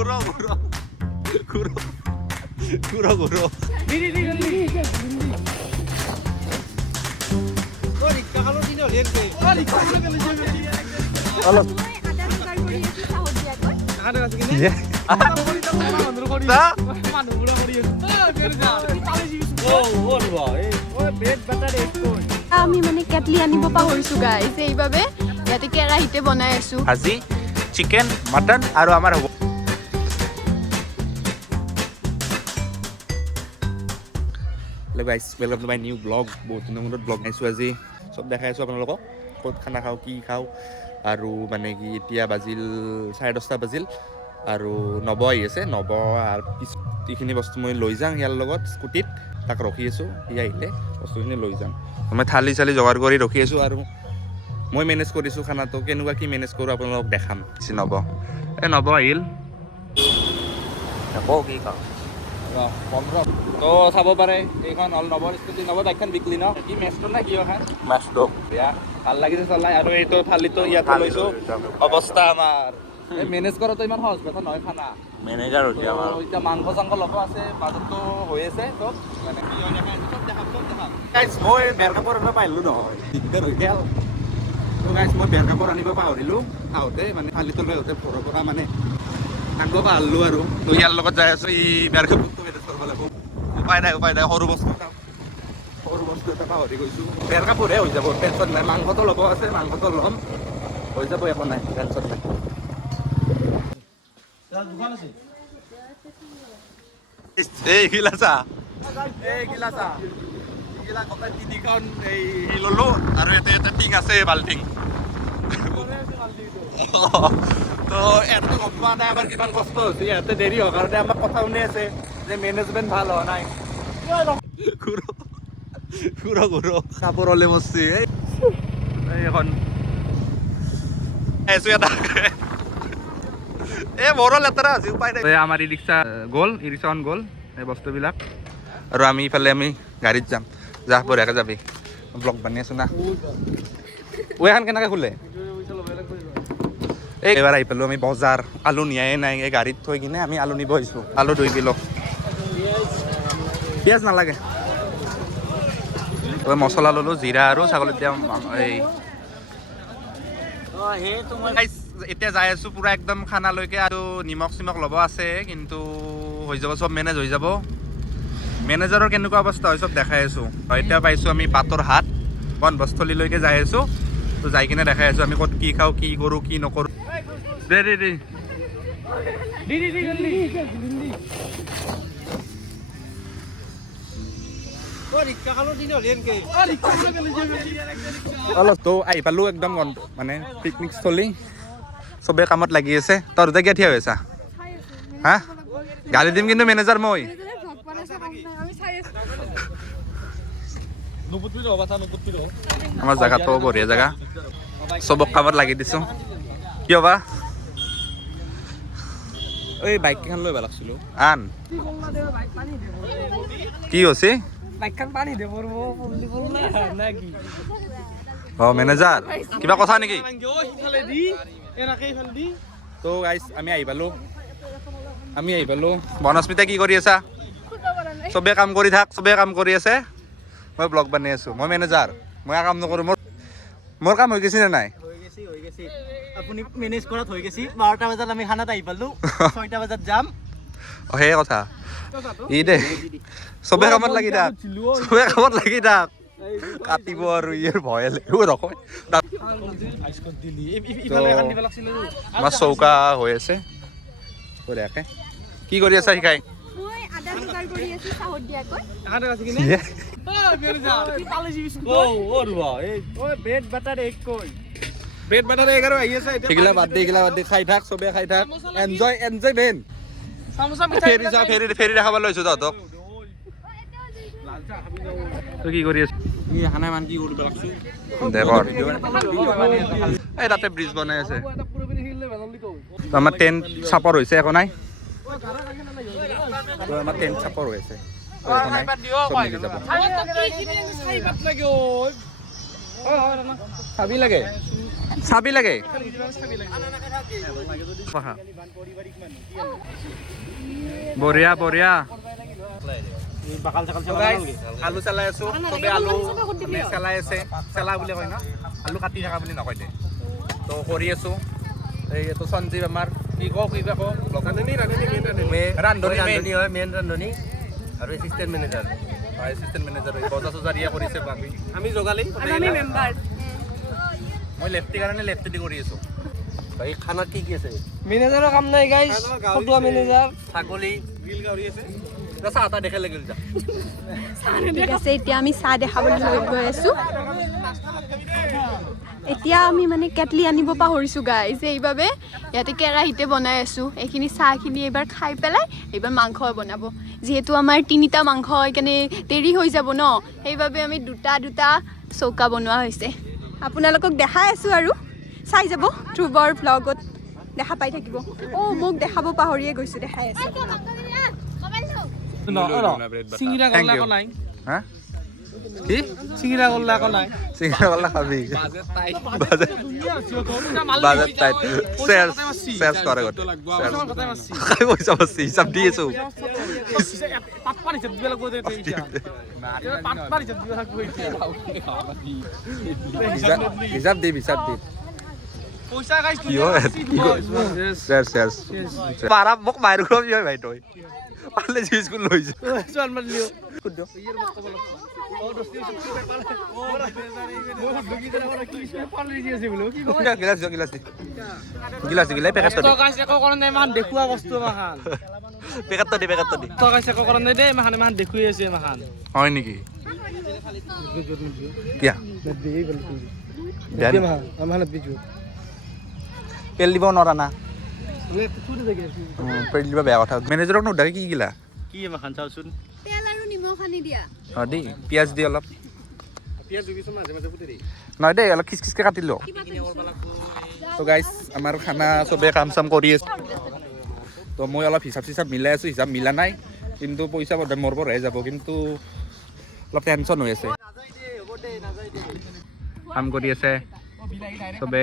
ঘুৰো ঘুৰো ঘুৰো ঘুৰো ঘুৰো আমি মানে কেটলি আনিব পাহৰিছো গাইজ এইবাবে ইয়াতে কেৰাহীতে বনাই আছো আজি চিকেন মটন আৰু আমাৰ হ'ব hello' guys welcome to my new blog বহুত দিনৰ মূৰত ব্লগ আহিছোঁ আজি চব দেখাই আছোঁ আপোনালোকক ক'ত খানা খাওঁ কি খাওঁ আৰু মানে কি এতিয়া বাজিল 10:30 বাজিল আৰু নৱ আহি আছে নৱ আৰু এইখিনি বস্তু মই লৈ যাওঁ ইয়াৰ লগত স্কুটিত তাক ৰখি আছোঁ সি আহিলে বস্তুখিনি লৈ যাম মই থালি চালি যোগাৰ কৰি ৰখি আছোঁ আৰু মই মেনেজ কৰিছোঁ খানাটো কেনেকুৱা কি মেনেজ কৰোঁ আপোনালোকক দেখাম নৱ এই নৱ আহিল আকৌ কি খাওঁ তো চাব পাৰে এইখন হ'ল নৱৰ স্কুটি নৱ বাইকখন বিকলি ন কি মেচটো নে কি এখন মেচটো বেয়া ভাল লাগিছে চলাই আৰু এইটো থালিটো ইয়াতে লৈছোঁ অৱস্থা আমাৰ এই মেনেজ কৰাটো ইমান সহজ কথা নহয় খানা মেনেজাৰ হৈছে আমাৰ এতিয়া মাংস চাংস ল'ব আছে বাজেটটো হৈ আছে চব মানে কি হয় দেখাই চব দেখাম গাইজ মই বেৰ কাপোৰ আনিব পাৰিলোঁ নহয় দিগদাৰ হৈ গ'ল তো গাইজ মই বেৰ কাপোৰ আনিব পাহৰিলোঁ আহোঁতে মানে থালিটো লৈ আহোঁতে ঘৰৰ পৰা মানে আনিব পাহৰিলোঁ আৰু তো ইয়াৰ লগত যাই আছোঁ ই বেৰ কাপোৰটো মেনেজ কৰিব লাগিব উপায় নাই সৰু বস্তু এটা পাহৰি গৈছোঁ বেৰ কাপোৰহে হৈ যাব টেনশ্যন নাই মাংসটো ল'ব আছে মাংসটো ল'ম হৈ যাব একো নাই টেনশ্যন নাই এই গিলাচা তিনিখন এই ল'লো আৰু এটা টিং আছে বাল্টিং তো ইয়াতে গম পোৱা নাই আমাৰ কিমান কষ্ট হৈছে ইয়াতে দেৰি হোৱাৰ কাৰণে আমাক কথা শুনি আছে যে মেনেজমেণ্ট ভাল হোৱা নাই ঘূৰো কাপোৰ হ'লে মস্তি এইখন এটা এই বৰ লেতেৰা আছে উপায় নাই আমাৰ ই ৰিক্সা গ'ল ই ৰিক্সাখন গ'ল এই বস্তুবিলাক আৰু আমি ইফালে আমি গাড়ীত যাম যা বঢ়িয়াকৈ যাবি ব্লগ বানি আছোঁ না এখন কেনেকৈ খোলে এইবাৰ আহি পালোঁ আমি বজাৰ আলু নিয়াই নাই এই গাড়ীত থৈ কিনে আমি আলু নিব আহিছোঁ আলু 2 কিলো পিঁয়াজ নালাগে মছলা ল'লোঁ জিৰা আৰু ছাগলীত দিয়া এই এতিয়া যাই আছোঁ পূৰা একদম খানালৈকে আৰু নিমখ চিমখ ল'ব আছে কিন্তু হৈ যাব চব মেনেজ হৈ যাব মেনেজাৰৰ কেনেকুৱা অৱস্থা হয় চব দেখাই আছোঁ এতিয়া পাইছোঁ আমি বাটৰ হাট বনবস্থলীলৈকে যাই আছোঁ তো যাই কিনে দেখাই আছোঁ আমি ক'ত কি খাওঁ কি কৰোঁ কি নকৰোঁ দে অলপ তো আহি পালোঁ একদম মানে পিকনিক স্থলী চবেই কামত লাগি আছে তই দুটা কিয় থিয় হৈ আছা হা গালি দিম কিন্তু মেনেজাৰ মই আমাৰ জেগাটো বঢ়িয়া জেগা চবক কামত লাগি দিছোঁ কিয় বা এই বাইকখন লৈ ভাল লাগছিলোঁ আন কি হৈছে অঁ মেনেজাৰ কিবা কথা নেকি তো গাইজ আমি আহি পালোঁ বনস্মিতা কি কৰি আছা চবেই কাম কৰি থাক চবেই কাম কৰি আছে মই ব্লগ বানি আছোঁ মই মেনেজাৰ মই কাম নকৰোঁ মোৰ কাম হৈ গৈছে নে নাই আপুনি মেনেজ কৰাত হৈ গৈছে 12টা বজাত আমি খানাত আহি পালোঁ 6টা বজাত যাম অঁ সেই কথা ই দে চবে কামত লাগি থাক কাটিব আৰু ইয়াৰ ভয় নকয় আমাৰ চৌকা হৈ আছে বঢ়িয়াকৈ কি কৰি আছা শিকাই সেইগিলা বাদ দি খাই থাক চবে খাই থাক এনজয় মেন ফেৰি দেখাব লৈছোঁ তহঁতক তই কি কৰি আছ এই তাতে ব্ৰিজ বনাই আছে আমাৰ টেণ্ট চাপৰ হৈছে একো নাই আমাৰ টেণ্ট চাপৰ হৈ আছে চাবি লাগে চাবি লাগে বঢ়িয়া বঢ়িয়া আলু চেলাই আছো চবে আলু চেলাই আছে চেলা বুলি কয় ন আলু কাটি থকা বুলি নকয় দে তো কৰি আছো এইটো সঞ্জীৱ আমাৰ কি কওঁ ৰান্ধনী হয় মেইন ৰান্ধনী আৰু এছিষ্টেণ্ট মেনেজাৰ এছিষ্টেণ্ট মেনেজাৰ বজাৰ চজাৰ ইয়া কৰিছে বাকী আমি যোগালী মই লেফ্টি কাৰণে লেফ্টি কৰি আছো এই খানাত কি কি আছে মেনেজাৰৰ কাম নাই গাইছ ফটোৱা মেনেজাৰ ছাগলী গ্ৰিল গাহৰি আছে চাহ এটা দেখালে গ'ল যা ঠিক আছে এতিয়া আমি চাহ দেখাবলৈ গৈ আছোঁ এতিয়া আমি মানে কেটলি আনিব পাহৰিছোঁ গাইজ এইবাবে ইয়াতে কেৰাহীতে বনাই আছোঁ এইখিনি চাহখিনি এইবাৰ খাই পেলাই এইবাৰ মাংস বনাব যিহেতু আমাৰ 3টা মাংস সেইকাৰণে দেৰি হৈ যাব ন সেইবাবে আমি দুটা চৌকা বনোৱা হৈছে আপোনালোকক দেখাই আছোঁ আৰু চাই যাব ধ্ৰুৱৰ ভ্লগত দেখা পাই থাকিব মোক দেখাব পাহৰিয়ে গৈছোঁ দেখাই আছোঁ চিংগিৰা গল্লা আকৌ নাই হা কি চিংগিৰা গল্লা আকৌ নাই চিংগিৰা গল্লা খাবি বাজেট টাইট শেয়ার করে গট খাই পয়সা বসি হিসাব দিয়েছো পাটপার হিসাব দিবে লাগবো দে পাটপার হিসাব দিবে লাগবো হিসাব দি পয়সা গাইছ কি হয় শেয়ার পারা মোক মাইর খুব হয় ভাই তই পালে জিস গুলো লইছ চল মারলিও কুদ্দো দেখুৱা বস্তু মাখান পেকেটটো দি তকাইছে কৰণ দে মাখান মাখান দেখুই আছে মাখান হয় নেকি কিয়া পেল দিব নৰা না পেল দিব বেয়া কথা মেনেজাৰক নোদাকে কি গিলা কি মাখান চাওচোন তেল আৰু নিমখ আনি দিয়া দি পিঁয়াজ দি অলপ নহয় দেই অলপ খিচখিচকৈ কাটি ল তো গাইজ আমাৰ খানা চবে কাম চাম কৰি আছে তো মই অলপ হিচাপ চিচাপ মিলাই আছোঁ হিচাপ মিলা নাই কিন্তু পইচা মোৰ পৰাহে যাব কিন্তু অলপ টেনশ্যন হৈ আছে কাম কৰি আছে চবে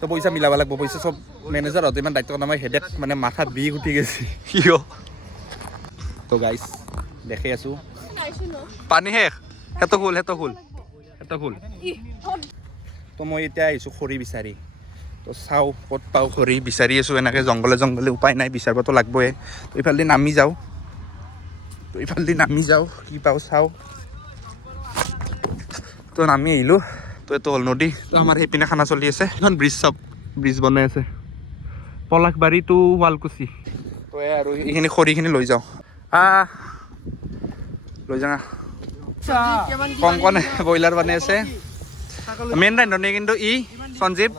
তো পইচা মিলাব লাগিব পইচা চব মেনেজাৰহঁতে ইমান দায়িত্ব নামাই হেডেক মানে মাথাত বিষ উঠি গৈছে কিয় তো গাইজ দেখি আছোঁ পানী শেষ সেইটো খোল তো মই এতিয়া আহিছোঁ খৰি বিচাৰি তো চাওঁ ক'ত পাওঁ খৰি বিচাৰি আছোঁ এনেকৈ জংঘলে উপায় নাই বিচাৰিবতো লাগবই তো ইফালেদি নামি যাওঁ কি পাওঁ চাওঁ তো নামি আহিলোঁ তো এইটো হ'ল নদী তো আমাৰ সেইপিনে খানা চলি আছে এখন ব্ৰিজ বনাই আছে পলাশবাৰী টু শুৱালকুছি তো আৰু এইখিনি খৰিখিনি লৈ যাওঁ লৈ যাওঁ কংকনে ব্ৰইলাৰ বনাই আছে মেইন ৰান্ধনি কিন্তু সঞ্জীৱ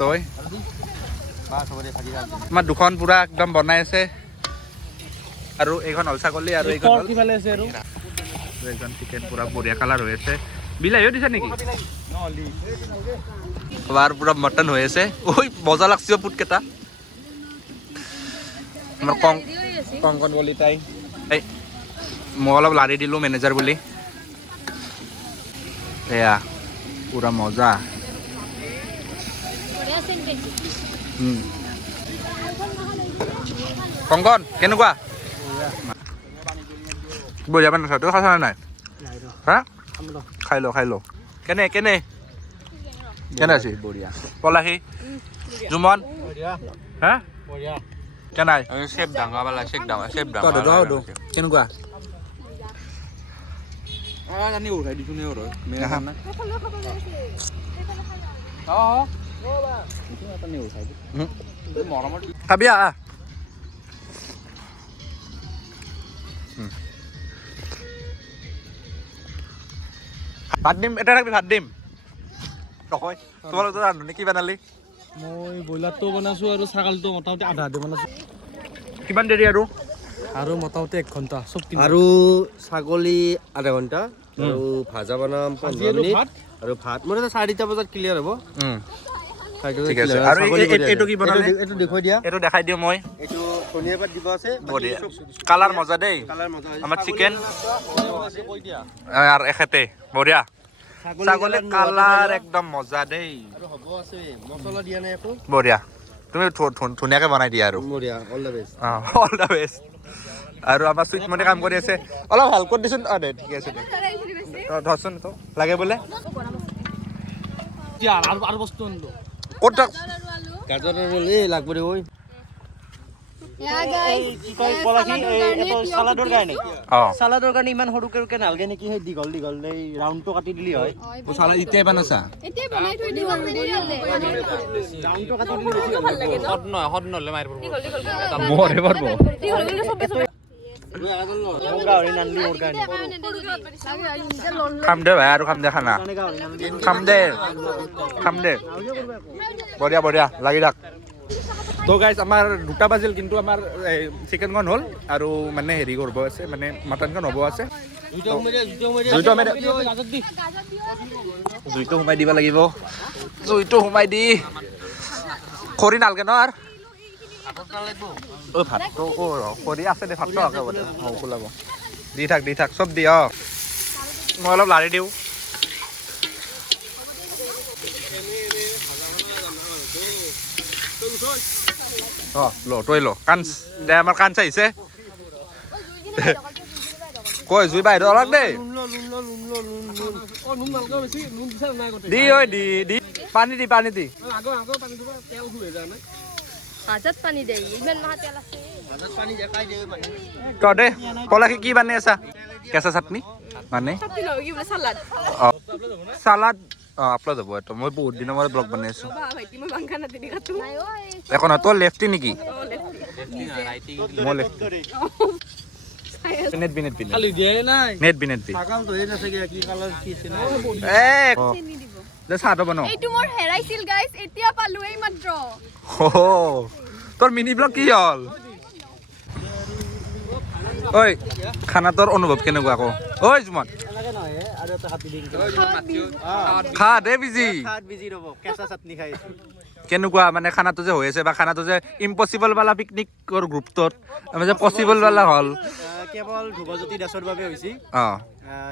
তই আমাৰ দুখন পুৰা একদম বনাই আছে আৰু এইখন হ'ল ছাগলী আৰু এইখন চিকেন পুৰা বঢ়িয়া কালাৰ হৈ আছে বিলাহীও দিছে নেকি বাৰ পুৰা মটন হৈ আছে ঐ মজা লাগছে পুটকেইটা আমাৰ কংকন বুলি তাই এই মই অলপ লাৰি দিলোঁ মেনেজাৰ বুলি এয়া পুৰা মজা কংকন কেনেকুৱা বঢ়িয়া পানী তই খাইছা নাই হা খাই ল কেনে আছে বঢ়িয়া পলাশী জুমন হা কেনে চেপ ডাঙৰ কেনেকুৱা জানি উঠাই দিছোঁ নে খাবি ভাত দিম এটা ৰাখবি ভাত দিম নকয় তোমালোক ৰান্ধনি কি বনালি মই ব্ৰইলাৰটো বনাইছোঁ আৰু ছাগলটো মোটামুটি আধা বনাইছোঁ কিমান দেৰি আৰু মোটামুটি 1 ঘণ্টা চব আৰু ছাগলী আধা ঘণ্টা আৰু ভাজা বনাম 15 মিনিট আৰু ভাত মোৰ 4টা বজাত ক্লিয়াৰ হ'ব ঠিক আছে আৰু এইটো কি বনালে এইটো দেখুৱাই দিয়া এইটো দেখাই দিওঁ মই এইটো ধনিয়া পাত দিব আছে বঢ়িয়া কালাৰ মজা দেই কালাৰ মজা আমাৰ চিকেন আৰু এখেতে বঢ়িয়া ছাগলী কালাৰ একদম মজা দেই আৰু হ'ব আছে মছলা দিয়া নাই একো বঢ়িয়া তুমি ধুনীয়াকৈ বনাই দিয়া আৰু বঢ়িয়া all the best all the best আৰু আমাৰ চুইট মনে কাম কৰি আছে অলপ হেল্প কৰি দিছোন দে ঠিক আছে দে ধৰচোন তো লাগে বোলে আৰু বস্তু আনিলো ক'ত গাজৰ আৰু এই লাগব দে ঐ চালাডৰ কাৰণে অঁ চালাডৰ কাৰণে ইমান সৰুকে সৰুকে নালগে নেকি সেই দীঘল দীঘল এই ৰাউণ্ডটো কাটি দিলি হয় চালা এতিয়া বনাইছা ৰাউণ্ডটো কাটি দিলি বেছি সদ নহ'লে মাৰিব মৰে পাৰব গাহৰি নানলি মোৰ কাৰণে খাম দে ভাই আৰু খাম দে খানা খাম দে বঢ়িয়া বঢ়িয়া লাগি থাক তো গাইজ আমাৰ 2টা বাজিল কিন্তু আমাৰ চিকেনখন হ'ল আৰু মানে হেৰি কৰিব আছে মানে মাটনখন হ'ব আছে জুইটো সোমাই দিব লাগিব জুইটো সোমাই দি খৰি নালগে ন আৰু ভাতটো খৰি আছে দে ভাতটো ওলাব দি থাক চব দি মই অলপ লাৰি দিওঁ তই কাঞ্চ দে আমাৰ কাঞ্চ আহিছে কৈ জুই বাহিৰত অলপ দেই দি ঐ দি পানী দি হাজত পানী দে ইমান মাহ তেল আছে ত দে পলাশী কি বানি আছা কেঁচা চাটনি মানে চালাড আপলোড হ'ব এইটো মই বহুত দিনৰ মূৰত ব্লগ বনাই আছো একো নহয় তোৰ লেফটি নেকি মই লেফটি নেট বি চাহটো বনাও এইটো মোৰ হেৰাইছিল গাইস এতিয়া পালো এই মাত্ৰ তোৰ মিনি ব্লগ কি হ'ল ঐ খানা তোৰ অনুভৱ কেনেকুৱা আকৌ ঐ জুমন খা দে বিজি কেনেকুৱা মানে খানাটো যে হৈ আছে বা খানাটো যে ইম্পচিবল বালা পিকনিকৰ গ্ৰুপটোত আমি যে পচিবল বালা হ'ল কেৱল ধ্ৰুৱজ্যোতি দাসৰ বাবে হৈছে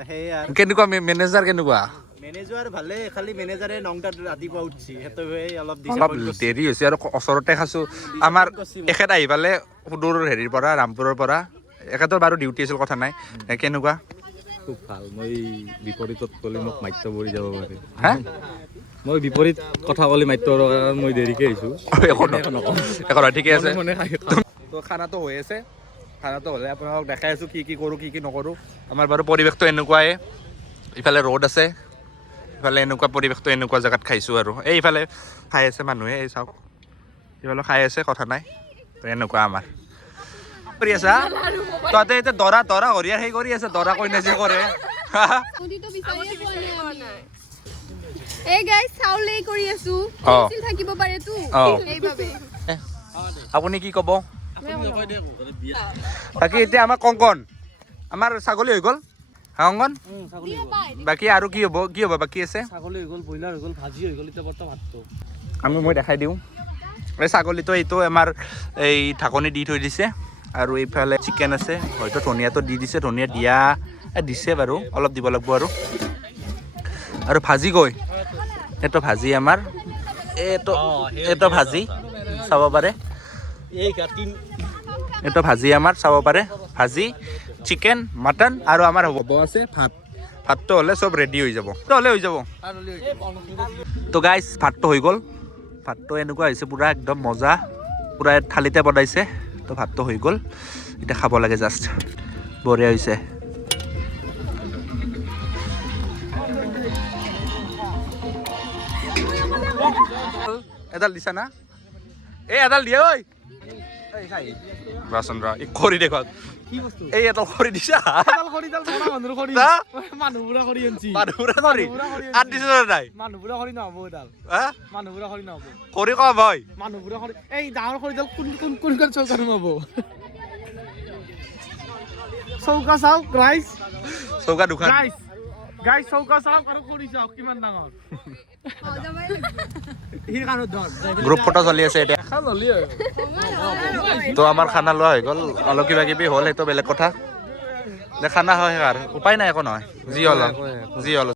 সেয়া কেনেকুৱা মেনেজাৰ কেনেকুৱা মেনেজাৰ ভালে খালি মেনেজাৰে নংটাত ৰাতিপুৱা উঠছি সেইটোৱে অলপ দেৰি হৈছে আৰু ওচৰতে খাইছো আমাৰ এখেত আহি পালে সুদূৰ হেৰিৰ পৰা ৰামপুৰৰ পৰা এখেতৰ বাৰু ডিউটি আছিল কথা নাই কেনেকুৱা খুব ভাল মই বিপৰীতত ক'লে মোক মাত্য পৰি যাব পাৰে হা মই বিপৰীত কথা ক'লে মাত্য কাৰণ মই দেৰিকৈ আহিছোঁ একো ঠিকে আছে তো খানাটো হৈ আছে খানাটো হ'লে আপোনালোকক দেখাই আছোঁ কি কৰোঁ কি নকৰোঁ আমাৰ বাৰু পৰিৱেশটো এনেকুৱাই ইফালে ৰ'দ আছে ইফালে এনেকুৱা পৰিৱেশটো এনেকুৱা জেগাত খাইছোঁ আৰু এইফালে খাই আছে মানুহে এই চাওক ইফালে খাই আছে কথা নাই তো এনেকুৱা আমাৰ কৰি আছা তহঁতে এতিয়া দৰা হৰিয়াৰ সেই কৰি আছে দৰা কইনা যে কৰে এই গাইস চাউলে কৰি আছো চিল থাকিব পাৰে তো এইভাবে আপুনি কি ক'ব বাকী এতিয়া আমাৰ কংকন আমাৰ ছাগলী হৈ গ'ল কংকন বাকী আৰু কি হ'ব বাকী আছে ছাগলী হৈ গ'ল ব্ৰইলাৰ হৈ গ'ল ভাজি হৈ গ'ল এতিয়া বৰ্তমান ভাতটো মই দেখাই দিওঁ এই ছাগলীটো এইটো আমাৰ এই ঢাকনি দি থৈ দিছে আৰু এইফালে চিকেন আছে হয়তো ধনিয়াটো দি দিছে ধনিয়া দিছে বাৰু অলপ দিব লাগিব আৰু ভাজি গৈ এইটো ভাজি আমাৰ এইটো ভাজি চাব পাৰে এইটো ভাজি আমাৰ চাব পাৰে ভাজি চিকেন মাটন আৰু আমাৰ হ'ব আছে ভাতটো হ'লে চব ৰেডি হৈ যাব তো গাইজ ভাতটো হৈ গ'ল ভাতটো এনেকুৱা হৈছে পূৰা একদম মজা পূৰা থালিতে বনাইছে তো ভাতটো হৈ গ'ল এতিয়া খাব লাগে জাষ্ট বঢ়িয়া হৈছে এডাল দিছা না এডাল দিয়ে ঐ ৰাচন ৰা কৰি দেখ এই এডাল কৰি দিছা মানুহবোৰে কৰি আনছি আঠ দিছে নাই মানুহবোৰে কৰি নহ'ব এডাল মানুহবোৰে কৰি নহ'ব কৰি কম হয় মানুহবোৰে কৰি এই ডাঙৰ খৰিডাল কোন চৌকাত সোমাব চৌকা চাওক ৰাইচ চৌকা দুখন গাইছ চৌকা চাওক আৰু কৰি চাওক কিমান ডাঙৰ সি কাণত ধৰ গ্ৰুপ ফটো চলি আছে এতিয়া তো আমাৰ খানা লোৱা হৈ গ'ল অলপ কিবা কিবি হ'ল সেইটো বেলেগ কথা যে খানা হয় আৰু উপায় নাই একো নহয় যি হ'ল